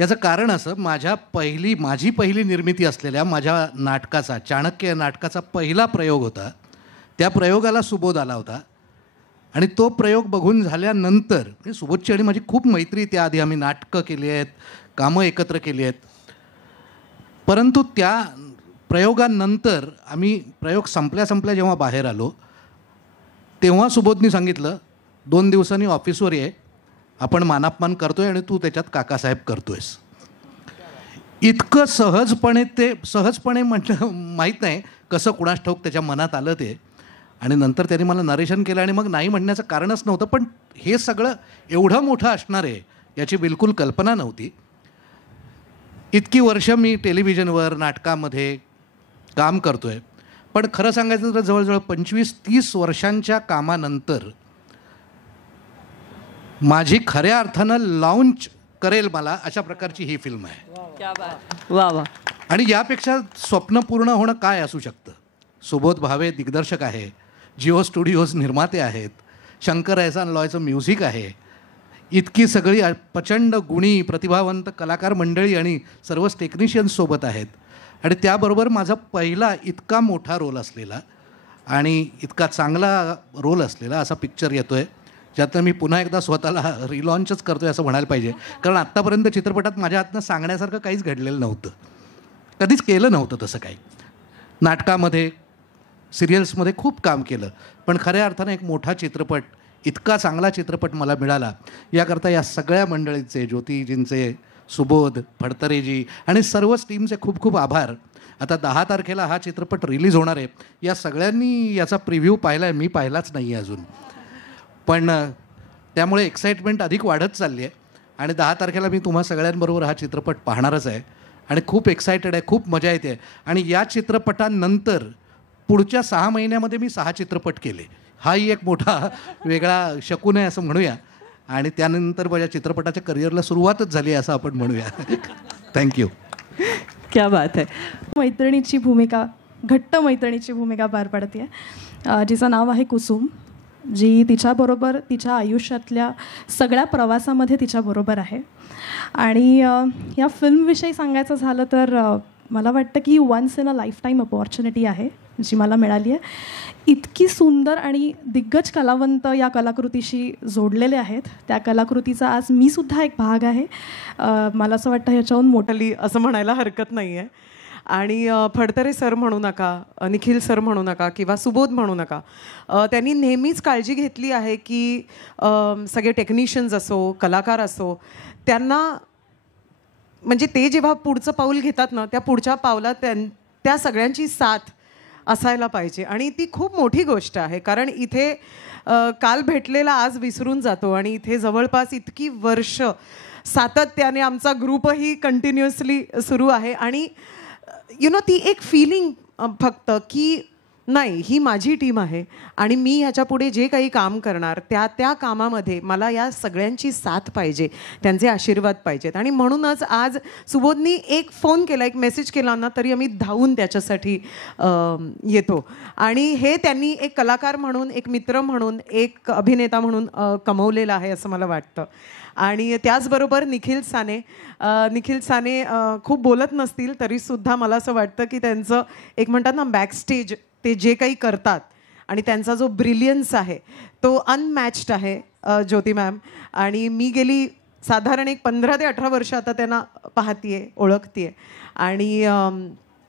याचं कारण असं, माझी पहिली निर्मिती असलेल्या माझ्या नाटकाचा, चाणक्य नाटकाचा पहिला प्रयोग होता. त्या प्रयोगाला सुबोध आला होता आणि तो प्रयोग बघून झाल्यानंतर सुबोधची आणि माझी खूप मैत्री, त्याआधी आम्ही नाटकं केली आहेत, कामं एकत्र केली आहेत. परंतु त्या प्रयोगानंतर आम्ही प्रयोग संपल्या जेव्हा बाहेर आलो तेव्हा सुबोधनी सांगितलं, 2 दिवसांनी ऑफिसवर ये, आपण मानापमान करतोय आणि तू त्याच्यात काकासाहेब करतोयस. इतकं सहजपणे म्हटलं, माहीत नाही कसं कुणास ठाऊक त्याच्या मनात आलं ते. आणि नंतर त्याने मला नरेशन केलं आणि मग नाही म्हणण्याचं कारणच नव्हतं. पण हे सगळं एवढं मोठं असणार आहे याची बिलकुल कल्पना नव्हती. इतकी वर्ष मी टेलिव्हिजनवर, नाटकामध्ये काम करतो आहे. पण खरं सांगायचं तर जवळजवळ 25-30 वर्षांच्या कामानंतर माझी खऱ्या अर्थानं लॉन्च करेल मला अशा प्रकारची ही फिल्म आहे. वा वा. आणि यापेक्षा स्वप्न पूर्ण होणं काय असू शकतं. सुबोध भावे दिग्दर्शक आहे, जिओ स्टुडिओज निर्माते आहेत, शंकर एहसान लॉयचं म्युझिक आहे, इतकी सगळी प्रचंड गुणी प्रतिभावंत कलाकार मंडळी आणि सर्वच टेक्निशियन्स सोबत आहेत. आणि त्याबरोबर माझा पहिला इतका मोठा रोल असलेला आणि इतका चांगला रोल असलेला असा पिक्चर येतो आहे, ज्यातनं मी पुन्हा एकदा स्वतःला रिलॉन्चच करतो आहे असं म्हणायला पाहिजे. कारण आत्तापर्यंत चित्रपटात माझ्या हातनं सांगण्यासारखं काहीच घडलेलं नव्हतं, कधीच केलं नव्हतं तसं काही. नाटकामध्ये, सिरियल्समध्ये खूप काम केलं, पण खऱ्या अर्थानं एक मोठा चित्रपट, इतका चांगला चित्रपट मला मिळाला याकरता या सगळ्या मंडळींचे, ज्योतिजींचे, सुबोध, फडतरेजी आणि सर्वच टीमचे खूप खूप आभार. आता 10 तारखेला हा चित्रपट रिलीज होणार आहे. या सगळ्यांनी याचा प्रिव्ह्यू पाहिला आहे, मी पाहिलाच नाही आहे अजून, पण त्यामुळे एक्साइटमेंट अधिक वाढत चालली आहे. आणि 10 तारखेला मी तुम्हा सगळ्यांबरोबर हा चित्रपट पाहणारच आहे आणि खूप एक्सायटेड आहे, खूप मजा येते. आणि या चित्रपटानंतर पुढच्या 6 महिन्यामध्ये मी 6 चित्रपट केले. हाही एक मोठा वेगळा शकून आहे असं म्हणूया. आणि त्यानंतर माझ्या चित्रपटाच्या करिअरला सुरुवातच झाली आहे असं आपण म्हणूया. थँक्यू. क्या बात आहे. मैत्रिणीची भूमिका, घट्ट मैत्रिणीची भूमिका पार पडते आहे, जिचं नाव आहे कुसुम, जी तिच्याबरोबर तिच्या आयुष्यातल्या सगळ्या प्रवासामध्ये तिच्याबरोबर आहे. आणि या फिल्मविषयी सांगायचं झालं तर मला वाटतं की once in a life time opportunity आहे जी मला मिळाली आहे. इतकी सुंदर आणि दिग्गज कलावंत या कलाकृतीशी जोडलेले आहेत. त्या कलाकृतीचा आज मी सुद्धा एक भाग आहे. मला असं वाटतं ह्याच्याहून मोठली असं म्हणायला हरकत नाही आहे. आणि फडतरे सर म्हणू नका, निखिल सर म्हणू नका किंवा सुबोध म्हणू नका, त्यांनी नेहमीच काळजी घेतली आहे की सगळे टेक्निशियन्स असो, कलाकार असो, त्यांना म्हणजे ते जेव्हा पुढचं पाऊल घेतात ना, त्या पुढच्या पावलात त्या सगळ्यांची साथ असायला पाहिजे. आणि ती खूप मोठी गोष्ट आहे, कारण इथे काल भेटलेला आज विसरून जातो आणि इथे जवळपास इतकी वर्ष सातत्याने आमचा ग्रुपही कंटिन्युअसली सुरू आहे. आणि ती एक फिलिंग फक्त की नाही, ही माझी टीम आहे आणि मी ह्याच्यापुढे जे काही काम करणार त्या कामामध्ये मला या सगळ्यांची साथ पाहिजे, त्यांचे आशीर्वाद पाहिजेत. आणि म्हणूनच आज सुबोधनी एक फोन केला, एक मेसेज केला ना, तरी आम्ही धावून त्याच्यासाठी येतो. आणि हे त्यांनी एक कलाकार म्हणून, एक मित्र म्हणून, एक अभिनेता म्हणून कमवलेलं आहे असं मला वाटतं. आणि त्याचबरोबर निखिल साने खूप बोलत नसतील तरीसुद्धा मला असं वाटतं की त्यांचं एक म्हणतात ना बॅकस्टेज, ते जे काही करतात आणि त्यांचा जो ब्रिलियन्स आहे तो अनमॅच्ड आहे. ज्योती मॅम आणि मी गेली साधारण एक 15 ते 18 वर्ष आता त्यांना पाहतीये, ओळखतीये आणि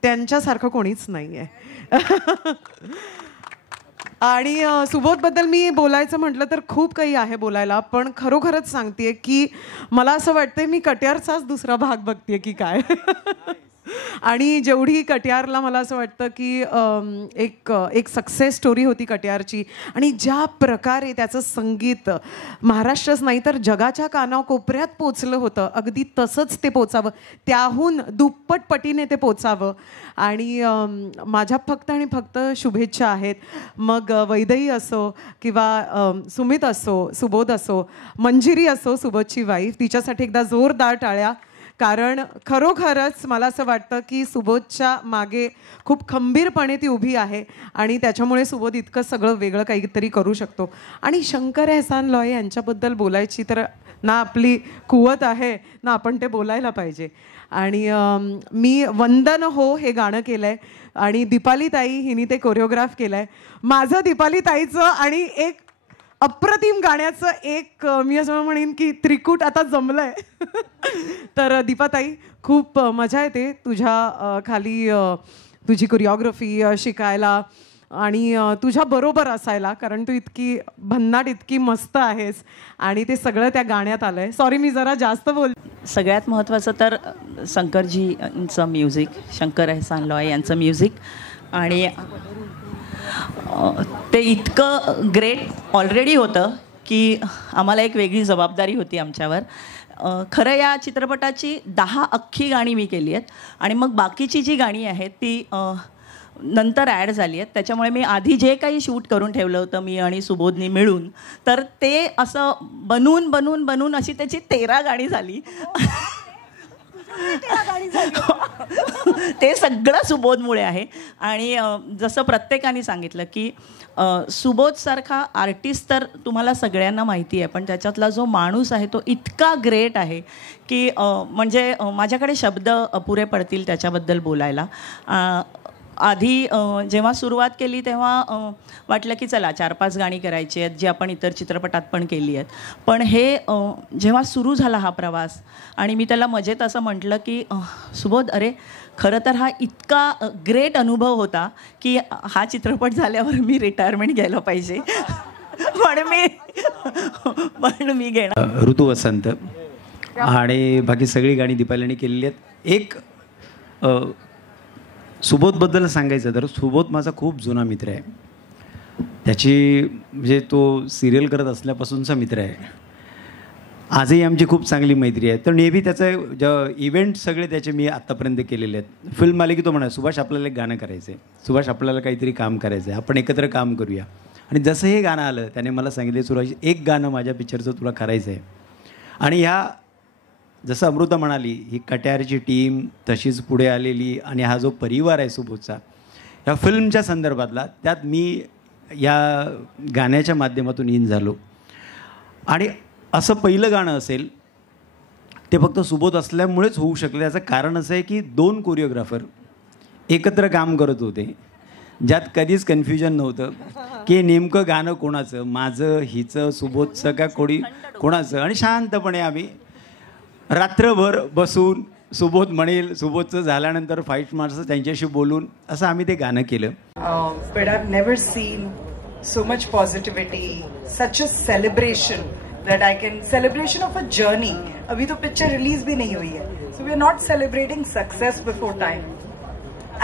त्यांच्यासारखं कोणीच नाही आहे. आणि सुबोधबद्दल मी बोलायचं म्हटलं तर खूप काही आहे बोलायला, पण खरोखरच सांगते की मला असं वाटतंय मी कट्यारचाच दुसरा भाग बघते की काय. आणि जेवढी कट्यारला मला असं वाटतं की एक सक्सेस स्टोरी होती कट्यारची, आणि ज्या प्रकारे त्याचं संगीत महाराष्ट्रच नाही तर जगाच्या कानाकोपऱ्यात पोचलं होतं, अगदी तसंच ते पोचावं, त्याहून दुप्पट पटीने ते पोचावं. आणि माझ्या फक्त आणि फक्त शुभेच्छा आहेत. मग वैदेही असो किंवा सुमित असो, सुबोध असो, मंजिरी असो, सुबोधची वाईफ, तिच्यासाठी एकदा जोरदार टाळ्या. कारण खरोखरच मला असं वाटतं की सुबोधच्या मागे खूप खंबीरपणे ती उभी आहे आणि त्याच्यामुळे सुबोध इतकं सगळं वेगळं काहीतरी करू शकतो. आणि शंकर एहसान लॉय यांच्याबद्दल बोलायची तर ना आपली कुवत आहे ना आपण ते बोलायला पाहिजे. आणि मी वंदन हो हे गाणं केलं आहे आणि दीपाली ताई हिने ते कोरिओग्राफ केलं आहे. माझं दीपाली ताईचं आणि एक अप्रतिम गाण्याचं एक मी असं म्हणेन की त्रिकूट आता जमलं आहे. तर दीपाताई खूप मजा येते तुझ्या खाली तुझी कोरिओग्राफी शिकायला आणि तुझ्या बरोबर असायला, कारण तू इतकी भन्नाट, इतकी मस्त आहेस आणि ते सगळं त्या गाण्यात आलं आहे. सॉरी मी जरा जास्त बोल. सगळ्यात महत्त्वाचं तर शंकरजींचं म्युझिक, शंकर एहसान लॉय यांचं म्युझिक, आणि ते इतकं ग्रेट ऑलरेडी होतं की आम्हाला एक वेगळी जबाबदारी होती आमच्यावर. खरं या चित्रपटाची 10 अख्खी गाणी मी केली आहेत आणि मग बाकीची जी गाणी आहेत ती नंतर ॲड झाली आहेत. त्याच्यामुळे मी आधी जे काही शूट करून ठेवलं होतं मी आणि सुबोधनी मिळून, तर ते असं बनवून अशी त्याची 13 गाणी झाली. ते सगळं सुबोधमुळे आहे. आणि जसं प्रत्येकाने सांगितलं की सुबोधसारखा आर्टिस्ट तर तुम्हाला सगळ्यांना माहिती आहे, पण त्याच्यातला जो माणूस आहे तो इतका ग्रेट आहे की म्हणजे माझ्याकडे शब्द अपुरे पडतील त्याच्याबद्दल बोलायला. आधी जेव्हा सुरुवात केली तेव्हा वाटलं की चला 4-5 गाणी करायची आहेत जी आपण इतर चित्रपटात पण केली आहेत. पण हे जेव्हा सुरू झाला हा प्रवास आणि मी त्याला मजेत असं म्हटलं की सुबोध, अरे खरं तर हा इतका ग्रेट अनुभव होता की हा चित्रपट झाल्यावर मी रिटायरमेंट घ्यायला पाहिजे. पण मी घेणार. ऋतू वसंत आणि बाकी सगळी गाणी दीपालीने केलेली आहेत. एक सुबोधबद्दल सांगायचं तर सुबोध माझा खूप जुना मित्र आहे. त्याची म्हणजे तो सिरियल करत असल्यापासूनचा मित्र आहे. आजही आमची खूप चांगली मैत्री आहे. तर नेहमी त्याचं इव्हेंट सगळे त्याचे मी आत्तापर्यंत केलेले आहेत. फिल्म आले की तो म्हणाला, सुभाष आपल्याला एक गाणं करायचं आहे, सुभाष आपल्याला काहीतरी काम करायचं आहे, आपण एकत्र काम करूया. आणि जसं हे गाणं आलं त्याने मला सांगितले, सुभाष एक गाणं माझ्या पिक्चरचं तुला करायचं आहे. आणि ह्या जसं अमृता म्हणाली, ही कट्यारची टीम तशीच पुढे आलेली आणि हा जो परिवार आहे सुबोधचा ह्या फिल्मच्या संदर्भातला, त्यात मी या गाण्याच्या माध्यमातून इन झालो. आणि असं पहिलं गाणं असेल ते फक्त सुबोध असल्यामुळेच होऊ शकलं. याचं कारण असं आहे की 2 कोरिओग्राफर एकत्र काम करत होते, ज्यात कधीच कन्फ्युजन नव्हतं की नेमकं गाणं कोणाचं, माझं, हिचं, सुबोधचं का कोणाचं. आणि शांतपणे आम्ही रात्रभर बसून सुबोध म्हणेल, सुबोधचं झाल्यानंतर फाईट मार्क्स त्यांच्याशी बोलून असं आम्ही ते गाणं केलं. But I've never seen so much positivity, such a celebration that I can, celebration of a journey. अभी तो picture release भी नहीं हुई है, so we are not celebrating success before time.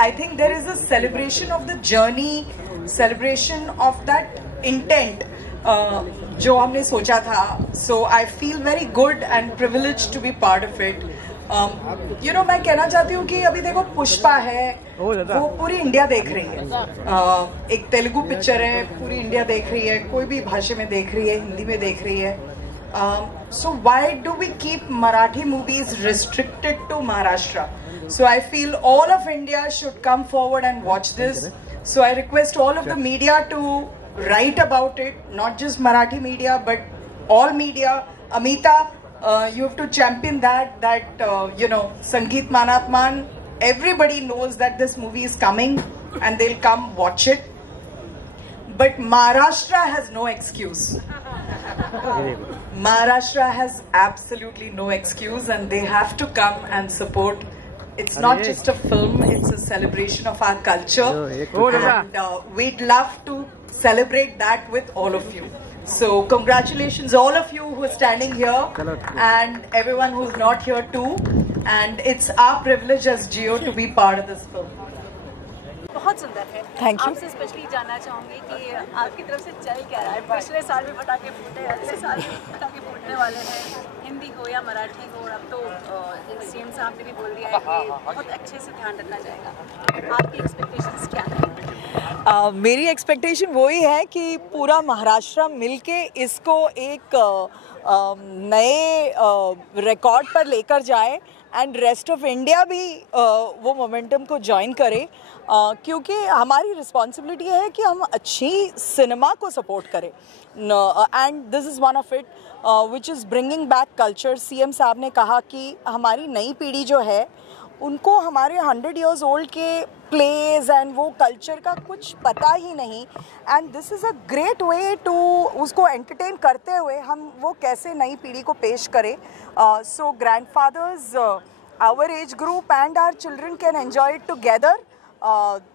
I think there is a celebration of the journey, celebration of that intent. जो हमने सोचा था. So I feel very good and privileged to be part of it. You know, मैं कहना चाहती हूँ कि अभी देखो पुष्पा है, वो पूरी इंडिया देख रही है. एक तेलुगु पिक्चर है, पूरी इंडिया देख रही है, कोई भी भाषा में देख रही है, हिंदी में देख रही है. So why do we keep Marathi movies restricted to Maharashtra? So I feel all of India should come forward and watch this. So I request all of the media to write about it, not just Marathi media but all media. Amita, you have to champion that you know, Sangeet Manapman, everybody knows that this movie is coming and they'll come watch it. But Maharashtra has no excuse. Maharashtra has absolutely no excuse and they have to come and support. It's not just a film, it's a celebration of our culture. And we'd love to celebrate that with all of you. So congratulations all of you who are standing here and everyone who's not here too. And it's our privilege as Jio to be part of this film. बहुत सुंदर है. Thank you. आपसे specially जानना चाहूँगी कि आपकी तरफ से चल क्या रहा है. पिछले साल भी पटाखे फूटे, अगले साल भी पटाखे फूटने वाले हैं, हिंदी हो या मराठी हो. अब तो सीएम साहब ने भी बोल दिया है कि बहुत अच्छे से ध्यान रखा जाएगा. आपकी एक्सपेक्टेशंस क्या है? मेरी एक्सपेक्टेशन वही है कि पूरा महाराष्ट्र मिलके इसको एक नए रिकॉर्ड पर लेकर जाए एंड रेस्ट ऑफ इंडिया भी वो मोमेंटम को ज्वाइन करे. क्योंकि हमारी रिस्पॉन्सिबिलिटी है कि हम अच्छी सिनेमा को सपोर्ट करें and this is one of it which is bringing back culture. CM साहब ने कहा कि हमारी नई पीढ़ी जो है उनको हमारे 100 years old के प्लेज एंड वो कल्चर का कुछ पता ही नहीं. And this is a great way to उसको एंटरटेन करते हुए हम वो कैसे नई पीढ़ी को पेश करें. So grandfathers, our age group and our children can enjoy it together.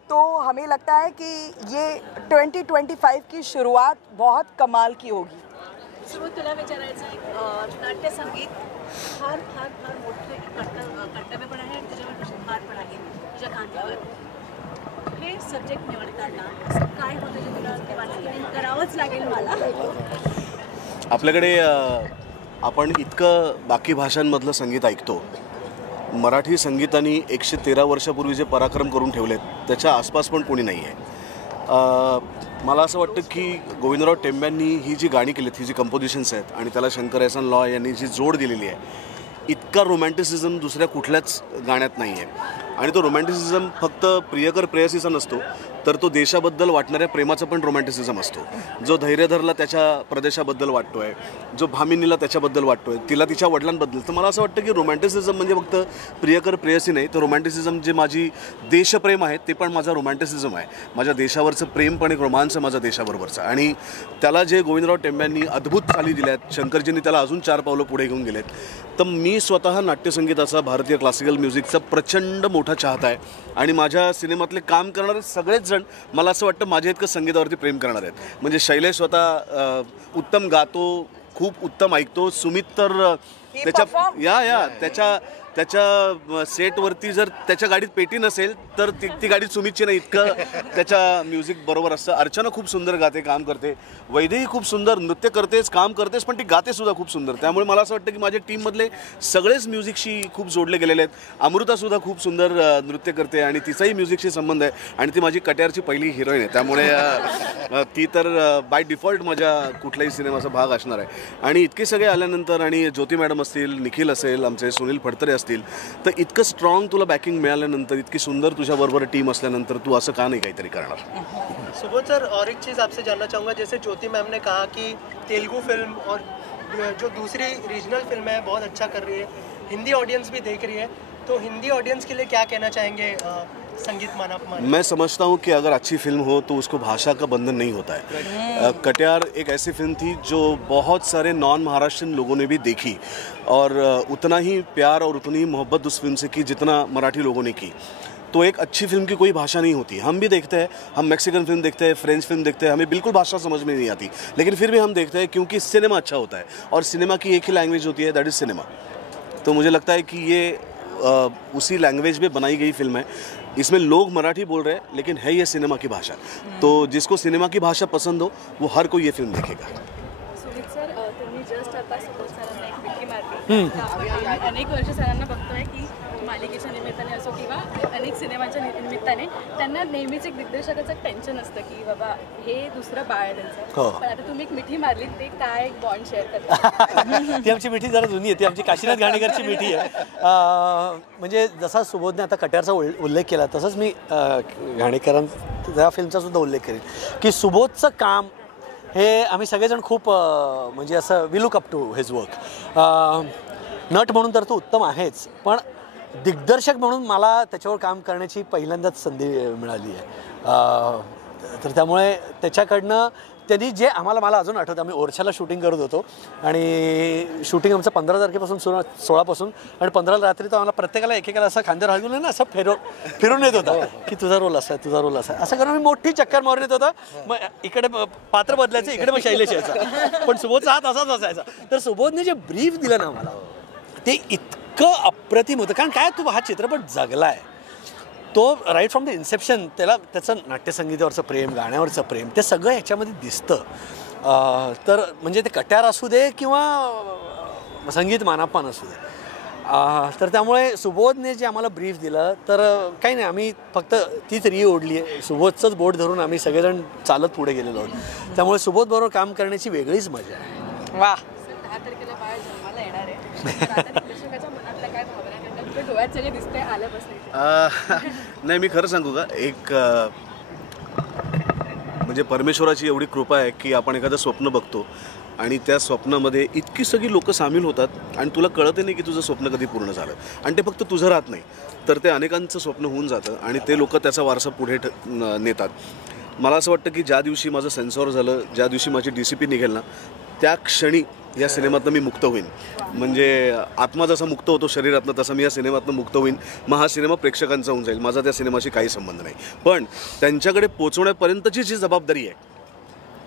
तो हमें लगता है कि ये 2025 की शुरुआत बहुत कमाल की होगी. सुबोध, तुला विचारायचं आहे, नाट्य संगीत फार फार फार मोठं कर्तव्य पण आहे आणि त्याच्यावर भार पण आहे तुझ्या खांद्यावर. हे सब्जेक्ट निवडताना असं काय होतं जे तुला वाटलं की करावंच लागेल मला? आपल्याकडे आपण इतकं बाकी भाषांमधलं संगीत ऐकतो. मराठी संगीताने 113 वर्षापूर्वी जे पराक्रम करून ठेवलेत त्याच्या आसपास पण कोणी नाही आहे. मला असं वाटतं की गोविंदराव टेंब्यांनी ही जी गाणी केलीत, ही जी कंपोजिशन्स आहेत आणि त्याला शंकर एहसान लॉ यांनी जी जोड दिलेली आहे, इतका रोमॅन्टिसिझम दुसऱ्या कुठल्याच गाण्यात नाही आहे. आणि तो रोमॅन्टिसिझम फक्त प्रियकर प्रेयसीचा नसतो, तर तो देशाबद्दल वाटणाऱ्या प्रेमाचा पण रोमॅन्टिसिझम असतो. जो धैर्यधरला त्याच्या प्रदेशाबद्दल वाटतोय, जो भामिनीला त्याच्याबद्दल वाटतोय, तिला तिच्या वडिलांबद्दल. तर मला असं वाटतं की रोमॅन्टिसिझम म्हणजे फक्त प्रियकर प्रेयसी नाही, तर रोमॅन्टिसिझम जे माझी देशप्रेम आहे ते पण माझा रोमॅन्टिसिझम आहे. माझ्या देशावरचं प्रेम पण एक रोमांस आहे माझा देशाबरोबरचा. आणि त्याला जे गोविंदराव टेंब्यांनी अद्भुत चाली दिल्यात, शंकरजींनी त्याला अजून 4 पावलं पुढे घेऊन गेलेत. तर मी स्वतः नाट्यसंगीताचा, भारतीय क्लासिकल म्युझिकचा प्रचंड मोठा चाहता आहे. आणि माझ्या सिनेमातले काम करणारे सगळेच जण मला असं वाटतं माझ्या इतकं संगीतावरती प्रेम करणार आहेत. म्हणजे शैलेश स्वतः उत्तम गातो, खूप उत्तम ऐकतो. सुमित तर त्याच्या सेटवरती जर त्याच्या गाडीत पेटी नसेल तर ती गाडी सुमितची नाही, इतकं त्याच्या म्युझिक बरोबर असतं. अर्चना खूप सुंदर गाते, काम करते. वैदेही खूप सुंदर नृत्य करतेच, काम करतेस, पण ती गाते सुद्धा खूप सुंदर. त्यामुळे मला असं वाटतं की माझ्या टीममधले सगळेच म्युझिकशी खूप जोडले गेलेले आहेत. अमृतासुद्धा खूप सुंदर नृत्य करते आणि तिचाही म्युझिकशी संबंध आहे. आणि ती माझी कट्यारची पहिली हिरोईन आहे. त्यामुळे ती तर बाय डिफॉल्ट माझ्या कुठल्याही सिनेमाचा भाग असणार आहे. आणि इतके सगळे आल्यानंतर, आणि ज्योती मॅडम असतील, निखिल असेल, आमचे सुनील फडतरे असतील, तर इतकं स्ट्रॉंग तुला बॅकिंग मिळाल्यानंतर, इतकी सुंदर तुझ्याबरोबर टीम असल्यानंतर तू असं का नहीं काहीतरी करणार. सुबोध सर, और एक चीज़ आपसे जानना चाहूँगा, जैसे ज्योति मैम ने कहा कि तेलुगु फिल्म और जो दूसरी रीजनल फिल्म है बहुत अच्छा कर रही है, हिंदी ऑडियंस भी देख रही है, तो हिंदी ऑडियंस के लिए क्या कहना चाहेंगे संगीत मानापमान? मैं समझता हूँ कि अगर अच्छी फिल्म हो तो उसको भाषा का बंधन नहीं होता है. कटियार एक ऐसी फिल्म थी जो बहुत सारे नॉन महाराष्ट्रियन लोगों ने भी देखी, और उतना ही प्यार और उतनी ही मोहब्बत उस फिल्म से की जितना मराठी लोगों ने की. तो एक अच्छी फिल्म की कोई भाषा नहीं होती. हम भी देखते हैं, हम मैक्सिकन फिल्म देखते हैं, फ्रेंच फिल्म देखते हैं, हमें बिल्कुल भाषा समझ में नहीं आती, लेकिन फिर भी हम देखते हैं क्योंकि सिनेमा अच्छा होता है. और सिनेमा की एक ही लैंग्वेज होती है, दैट इज़ सिनेमा. तो मुझे लगता है कि ये उसी लैंग्वेज में बनाई गई फिल्म है. इसमें लोग मराठी बोल रहे हैं, लेकिन है ये सिनेमा की भाषा. तो जिसको सिनेमा की भाषा पसंद हो वो हर कोई ये फिल्म देखेगा. सुमित सर, तुम्ही जस्ट आता सुबोध सरांना एक मिठी मारली. अनेक वर्ष सरांना बघतोय की मालिकेच्या निमित्ताने असो किंवा अनेक सिनेमाच्या निमित्ताने त्यांना नेहमीच एक दिग्दर्शकाचं टेन्शन असतं की बाबा हे दुसरं बाळ आहे त्यांचं. पण आता तुम्ही एक मिठी मारली, ते काय एक बॉन्ड शेअर करता? ती आमची मिठी जरा जुनी आहे, ती आमची काशीनाथ घाणेकरची मिठी आहे. म्हणजे जसा सुबोधने आता कट्यारचा उल्लेख केला, तसंच मी घाणेकरांच्या त्या फिल्मचा सुद्धा उल्लेख करेन की सुबोधचं काम हे आम्ही सगळेजण खूप म्हणजे असं we look up to his work. नट म्हणून तर तो उत्तम आहेच, पण दिग्दर्शक म्हणून मला त्याच्यावर काम करण्याची पहिल्यांदाच संधी मिळाली आहे. तर त्यामुळे त्याच्याकडनं त्यांनी जे मला अजून आठवतं, आम्ही ओरछाला शूटिंग करत होतो आणि शूटिंग आमचं 15 तारखेपासून 16पासून, आणि 15 रात्री तो आम्हाला प्रत्येकाला एकेकाला असं खांद्यावर हलवून ना असं फिरून येत होता की तुझा रोल असा आहे, तुझा रोल असा आहे, असं करून मी मोठी चक्कर मारून येत होता. मग इकडे पात्र बदलायचं, इकडे मग शैलेश यायचा, पण सुबोधचा हात असाच असायचा. तर सुबोधने जे ब्रीफ दिलं ना मला, ते इतकं अप्रतिम होतं. कारण काय, तू हा चित्रपट जगला आहे, तो राईट फ्रॉम द इन्सेप्शन त्याला त्याचं नाट्यसंगीतावरचं प्रेम, गाण्यावरचं प्रेम, ते सगळं ह्याच्यामध्ये दिसतं. तर म्हणजे ते कट्यार असू दे किंवा संगीत मानापमान असू दे. तर त्यामुळे सुबोधने जे आम्हाला ब्रीफ दिलं, तर काही नाही, आम्ही फक्त तीच री ओढली आहे, सुबोधचंच बोट धरून आम्ही सगळेजण चालत पुढे गेलेलो आहोत. त्यामुळे सुबोधबरोबर काम करण्याची वेगळीच मजा आहे. वा. 10 तारखेला बाळ जन्माला येणार आहे, दिग्दर्शकाच्या मनातल्या काय भावना करतात, डोळ्यात सगळे दिसते आलं बसले. नाही, मी खरं सांगू का, एक म्हणजे परमेश्वराची एवढी कृपा आहे की आपण एखादं स्वप्न बघतो आणि त्या स्वप्नामध्ये इतकी सगळी लोकं सामील होतात आणि तुला कळतही नाही की तुझं स्वप्न कधी पूर्ण झालं, आणि ते फक्त तुझं राहत नाही, तर ते अनेकांचं स्वप्न होऊन जातं आणि ते लोक त्याचा वारसा पुढे नेतात. मला असं वाटतं की ज्या दिवशी माझं सेन्सॉर झालं, ज्या दिवशी माझी DCP निघेल ना, त्या क्षणी या सिनेमातनं मी मुक्त होईन. म्हणजे आत्मा जसा मुक्त होतो शरीरातनं, तसा मी या सिनेमातनं मुक्त होईन. मग हा सिनेमा प्रेक्षकांचा होऊन जाईल, माझा त्या सिनेमाशी काही संबंध नाही. पण त्यांच्याकडे पोचवण्यापर्यंतची जी जबाबदारी आहे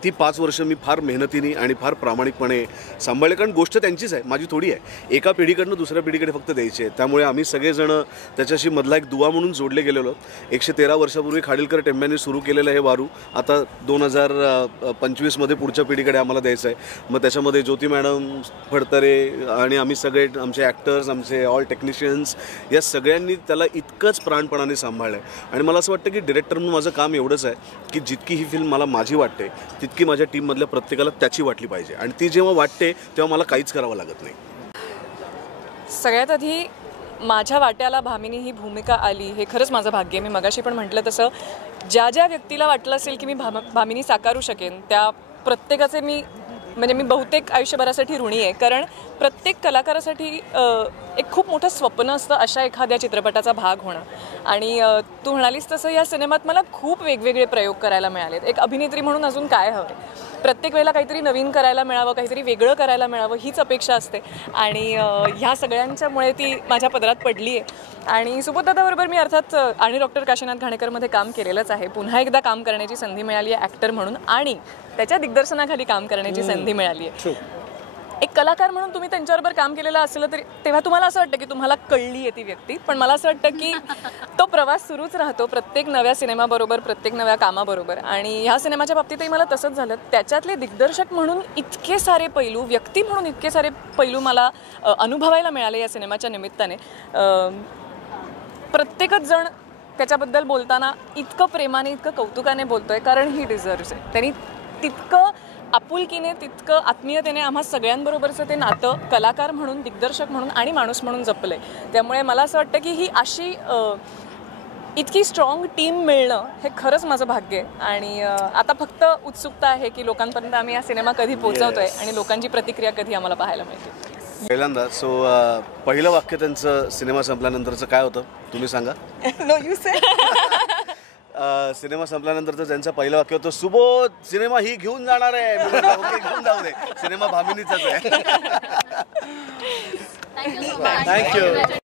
ती 5 वर्ष मी फार मेहनतीने आणि फार प्रामाणिकपणे सांभाळले, कारण गोष्ट त्यांचीच आहे, माझी थोडी आहे. एका पिढीकडनं दुसऱ्या पिढीकडे फक्त द्यायची आहे. त्यामुळे आम्ही सगळेजण त्याच्याशी मधला एक दुवा म्हणून जोडले गेलेलो. 113 वर्षापूर्वी खाडीलकर टेंब्यांनी सुरू केलेलं हे वारू आता 2025मध्ये पुढच्या पिढीकडे आम्हाला द्यायचं आहे. मग त्याच्यामध्ये ज्योती मॅडम, फडतरे आणि आम्ही सगळे, आमचे ॲक्टर्स, आमचे ऑल टेक्निशियन्स, या सगळ्यांनी त्याला इतकंच प्राणपणाने सांभाळलं आहे. आणि मला असं वाटतं की डिरेक्टर म्हणून माझं काम एवढंच आहे की जितकी ही फिल्म मला माझी वाटते की माझ्या टीममधल्या प्रत्येकाला त्याची वाटली पाहिजे, आणि ती जेव्हा वाटते तेव्हा मला काहीच करावं लागत नाही. सगळ्यात आधी माझ्या वाट्याला भामिनी ही भूमिका आली हे खरंच माझं भाग्य आहे. मी मगाशी पण म्हटलं तसं ज्या ज्या व्यक्तीला वाटलं असेल की मी भामिनी साकारू शकेन त्या प्रत्येकाचे मी बहुतेक आयुष्यभरासाठी ऋणी आहे. कारण प्रत्येक कलाकारासाठी एक खूप मोठं स्वप्न असतं अशा एखाद्या चित्रपटाचा भाग होणं. आणि तू म्हणालीस तसं या सिनेमात मला खूप वेगवेगळे प्रयोग करायला मिळालेत. एक अभिनेत्री म्हणून अजून काय हवं, प्रत्येक वेळेला काहीतरी नवीन करायला मिळावं, काहीतरी वेगळं करायला मिळावं हीच अपेक्षा असते. आणि ह्या सगळ्यांच्यामुळे ती माझ्या पदरात पडली आहे. आणि सुबोधदादाबरोबर मी अर्थात आणि डॉक्टर काशीनाथ घाणेकरमध्ये काम केलेलंच आहे. पुन्हा एकदा काम करण्याची संधी मिळाली आहे ॲक्टर म्हणून आणि त्याच्या दिग्दर्शनाखाली काम करण्याची संधी मिळाली आहे. एक कलाकार म्हणून तुम्ही त्यांच्याबरोबर काम केलेलं असलं तरी तेव्हा तुम्हाला असं वाटतं की तुम्हाला कळली आहे ती व्यक्ती. पण मला असं वाटतं की तो प्रवास सुरूच राहतो प्रत्येक नव्या सिनेमाबरोबर, प्रत्येक नव्या कामाबरोबर. आणि ह्या सिनेमाच्या बाबतीतही मला तसंच झालं. त्याच्यातले दिग्दर्शक म्हणून इतके सारे पैलू, व्यक्ती म्हणून इतके सारे पैलू मला अनुभवायला मिळाले या सिनेमाच्या निमित्ताने. प्रत्येकच जण त्याच्याबद्दल बोलताना इतकं प्रेमाने, इतकं कौतुकाने बोलतोय कारण ही डिझर्व्स आहे. त्यांनी तितकं आपुलकीने, तितकं आत्मीयतेने आम्हा सगळ्यांबरोबरचं ते नातं कलाकार म्हणून, दिग्दर्शक म्हणून आणि माणूस म्हणून जपलंय. त्यामुळे मला असं वाटतं की ही अशी इतकी स्ट्रॉंग टीम मिळणं हे खरंच माझं भाग्य आहे. आणि आता फक्त उत्सुकता आहे की लोकांपर्यंत आम्ही हा सिनेमा कधी पोहोचवतोय आणि लोकांची प्रतिक्रिया कधी आम्हाला पाहायला मिळते. पहिल्यांदा पहिलं वाक्य त्यांचं सिनेमा संपल्यानंतरचं काय होतं तुम्ही सांगा. No you say. सिनेमा संपल्यानंतरचं त्यांचं पहिलं वाक्य होतं, सुबोध सिनेमा ही घेऊन जाणार आहे. ओके, घेऊन जाऊ दे, सिनेमा भामिनीचाच आहे. थँक्यू.